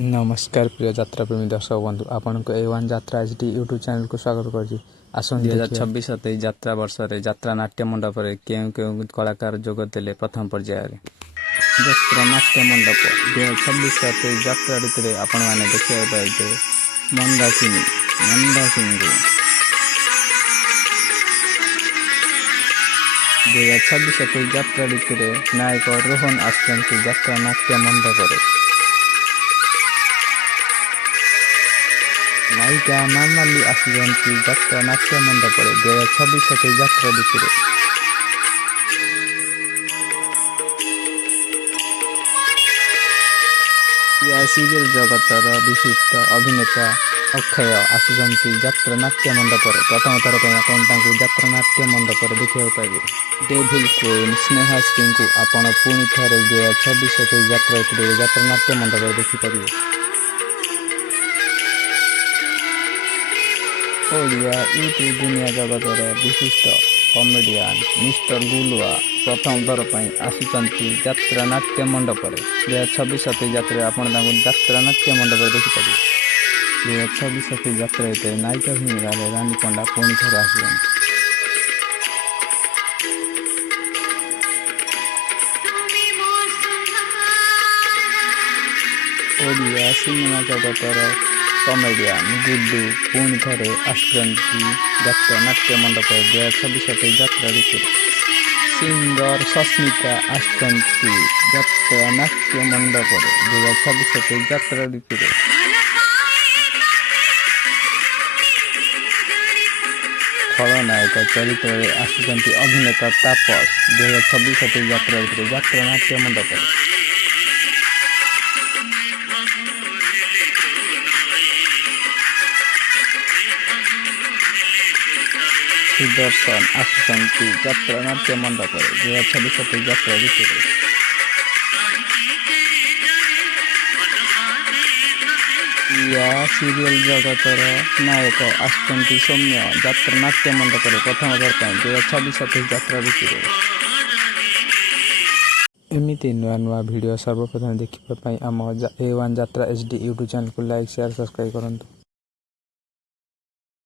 नमस्कार प्रिय यात्रा प्रेमी दर्शक बंधु आपण को A1 यात्रा एचडी यूट्यूब चैनल को स्वागत कर 2026 यात्रा वर्ष यात्रा नाट्य मंडप केउ कलाकार जोग देले प्रथम पर्यायर यात्रा नाट्य मंडप 2026 यात्रा ऋतु आपण मैंने देखा पाए मंदाकिनी को 2026 यात्रा ऋतु नायक रोहन आसुच्च यात्रा नाट्य मंडप नायिका नामाली आसुच्च यात्रा नाट्य मंडप 2026 यात्रा ऋतु सीरियल जगतर विशिष्ट अभिनेता अक्षय आसुच्च यात्रा नाट्य मंडप प्रथम थर पर यात्रा नाट्य मंडप देखा पाइबे डेभिल क्वीन स्नेहा सिंह को आपण पुणी थे 2026 यात्रा ऋतु यात्रा नाट्य मंडप देखिपारे ओडिया यूट्यूब दुनिया जगतर विशिष्ट कमेडियन मिस्टर गुलुआ प्रथम थर पर आसुच्च यात्रा नाट्य मंडप 2026 यात्रा आपण यात्रा नाट्य मंडप देखिपारे 2026 यात्रा नायिका भूमिका रानी पंडा पुणी थे आसुच्च ओडिया सिनेमा जगतर कमेडियन गुड्डू पुणी थे आसुच्च यात्रा नाट्य मंडप 2026 यात्रा ऋतु सिंगर सस्मिता आसुच्च यात्रा नाट्य मंडप 2026 यात्रा ऋतु खलनायक चरित्र आसुच्च अभिनेता तापस 2026 यात्रा ऋतु यात्रा नाट्य मंडप सुदर्शन आसुच्च यात्रा नाट्य मंडप 2026 यात्रा ऋतु सीरियल जगतर नायक आसुच्च सौम्य यात्रा नाट्य मंडप प्रथम थर पर 2026 यात्रा ऋतु एमती नुआ नुआ भिडियो सर्वप्रथम देखा आम A1 यात्रा एचडी यूट्यूब चैनल को लाइक शेयर सब्सक्राइब करूँ।